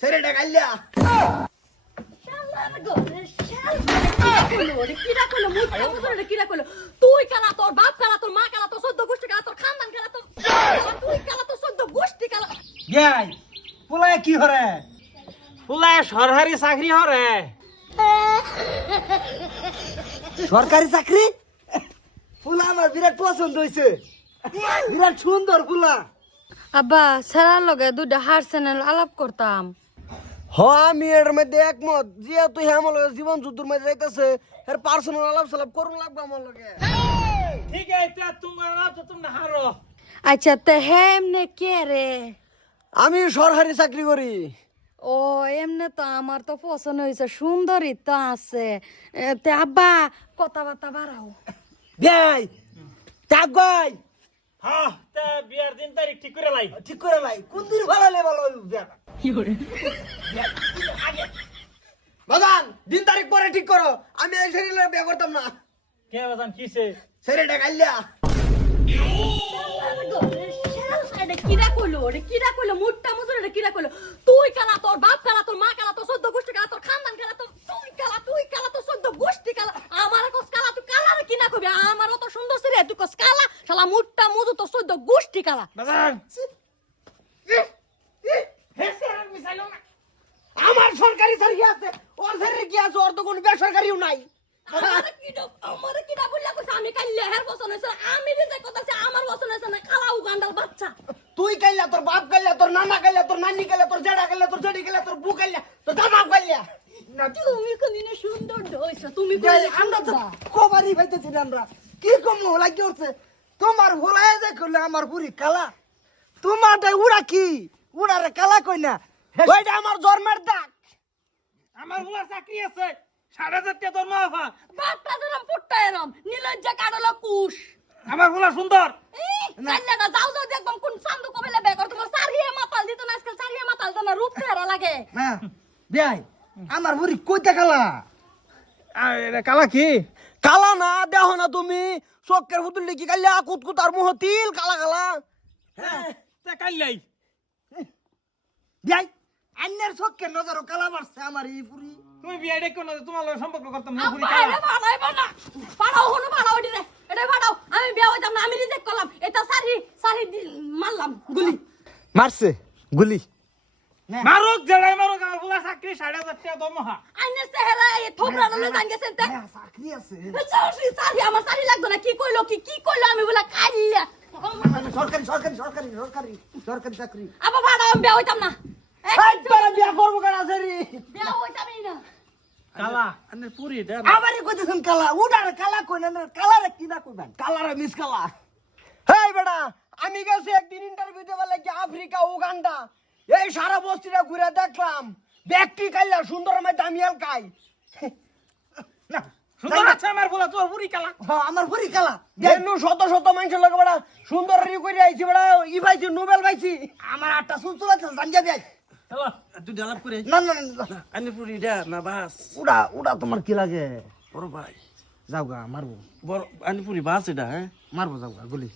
ছেড়েটা গাইলা শালার ঘরে শালা কিরা কইলো মুখটা বুঝরে কিরা কইলো তুই কালা তোর বাপ কালা তোর মা কালা তোর 14 গোষ্ঠী কালা তোর খানদান কালা তোর তুই কালা তোর 14 গোষ্ঠী কালা গাই পোলায় কি হরে পুলায় সরকারি চাকরি হরে সরকারি চাকরি পোলা আমার বিরাট পছন্দ হইছে বিরাট সুন্দর পোলা আব্বা সারার লগে দুইটা হার চ্যানেল আলাপ করতাম আমি এর মধ্যে একমত যেহেতু আমার লগে জীবন যুদ্ধের মধ্যে যাইতেছে এর পার্সোনাল আলাপ সালাপ করুন লাগবে আমার লগে ঠিক আছে তোমার নাম তো তুমি হারো আচ্ছা তে হেমনে কে রে আমি সরকারি চাকরি করি ও এমনে তো আমার তো পছন্দ হয়েছে সুন্দরী তো আছে তে আব্বা কথাবার্তা বাড়াও গাই টাক গাই হ্যাঁ তা বিয়ার দিন তারিখ ঠিক করে লাই ঠিক করে লাই কোন দিন ভালো ভালো বাজান দিন তারিখ পরে ঠিক করো আমি এই শরীরে বিয়ে করতাম না কে বাজান কিসে শরীরটা গাইলা কিরা কইলো রে কিরা কইলো মুটটা মুজরে রে কিরা কইলো তুই কালা তোর বাপ কালা তোর মা কালা তোর 14 গোষ্ঠী কালা তোর খানদান কালা তোর তুই কালা তোর 14 গোষ্ঠী কালা আমার কস কালা তুই কালা রে কিনা কইবি আমার তো সুন্দর রে তুই কস কালা শালা মুটটা মুজু তোর 14 গোষ্ঠী কালা বাজান আমার সরকারি চাকরি আছে ওর শরীরে কি আছে ওর তো কোনো বেসরকারিও নাই আমারে কিনা বললা কইছ আমি কাইলে হের বসন হইছে আমি রিজে কথাছে আমার বসন হইছে না কালা উগান্ডাল বাচ্চা তুই কাইলা তোর বাপ কাইলা তোর নানা কাইলা তোর নানি কাইলা তোর জেঠা কাইলা তোর জেঠি কাইলা তোর বউ কাইলা তোর দাদা কাইলা না তুমি কোনদিন সুন্দর হইছ তুমি আমরা তো কবারই পাইতেছি না আমরা কি কম লাগি উঠছে তোমার ভোলায় যে করলে আমার পুরি কালা তোমারটা উড়া কি উড়ারে কালা কই না ওইটা আমার জন্মের দাগ আমার বুলার চাকরি আছে 4,500 টাকা দরমা হবা বাপটা যেরম পুট্টা এরম নীলজ্জা কাটলো কুশ আমার বুলা সুন্দর কাল্লাটা যাও যাও দেখবাম কোন চান্দু কবেলে বেকর তোমার চারিয়ে মাতাল দিত না আজকাল চারিয়ে মাতাল তো না রূপ চেহারা লাগে হ্যাঁ বিয়াই আমার বুড়ি কইতে কালা এটা কালা কি কালা না দেখো না তুমি চোখের পুতুল লিখি কালিয়া কুতকুত আর মুহ তিল কালা কালা হ্যাঁ তা কাইলাই বিয়াই আন্নের চোখের নজরও কালা মারছে আমার এই পুরি তুমি বিয়া দেখো না তোমার লগে সম্পর্ক করতাম না পুরি আরে কালা বাড়াইবা না পাড়াও হনো পাড়াও দিরে এটা পাড়াও আমি বিয়া হইতাম না আমি রিজেক্ট করলাম এটা সারি মারলাম গুলি মারছে গুলি মারুক জেলাই মারুক আমার বুলা চাকরি 4,500 টাকা দরমা আইনের চেহারা এই থোবরা নলে জান গেছেন তে চাকরি আছে সারি আমার সারি লাগতো না কি কইলো কি কইলো আমি বলা কাইল্লা সরকারি সরকারি সরকারি সরকারি সরকারি চাকরি আবার বাড়াও আমি বিয়া হইতাম না এই তোরা বিয়া করবো কেন আছে রে বিয়া হইতামই না কালা আনে পুরি দে আমারই কইতেছেন কালা উডার কালা কই না কালারে কি না কইবেন কালারে মিস কালা হেই বেটা আমি গেছি একদিন ইন্টারভিউ দেবার লাগি আফ্রিকা উগান্ডা এই সারা বস্তিটা ঘুরে দেখলাম ব্যক্তি কাইলা সুন্দর মধ্যে আমি এলকাই না সুন্দর আছে আমার বুলা তোর পুরি কালা হ্যাঁ আমার পুরি কালা দেনু শত শত মানুষের লগে বেটা সুন্দর রি কইরা আইছি বেটা ই পাইছি নোবেল পাইছি আমার আটটা সুলসুল আছে জানজা ভাই হ্যালো তুই ডেভেলপ করে না না আনে পুরি দে না বাস উড়া উড়া তোমার কি লাগে বড় ভাই যাও গা মারবো বড় আনে পুরি বাস এটা হ্যাঁ মারবো যাও গা গুলি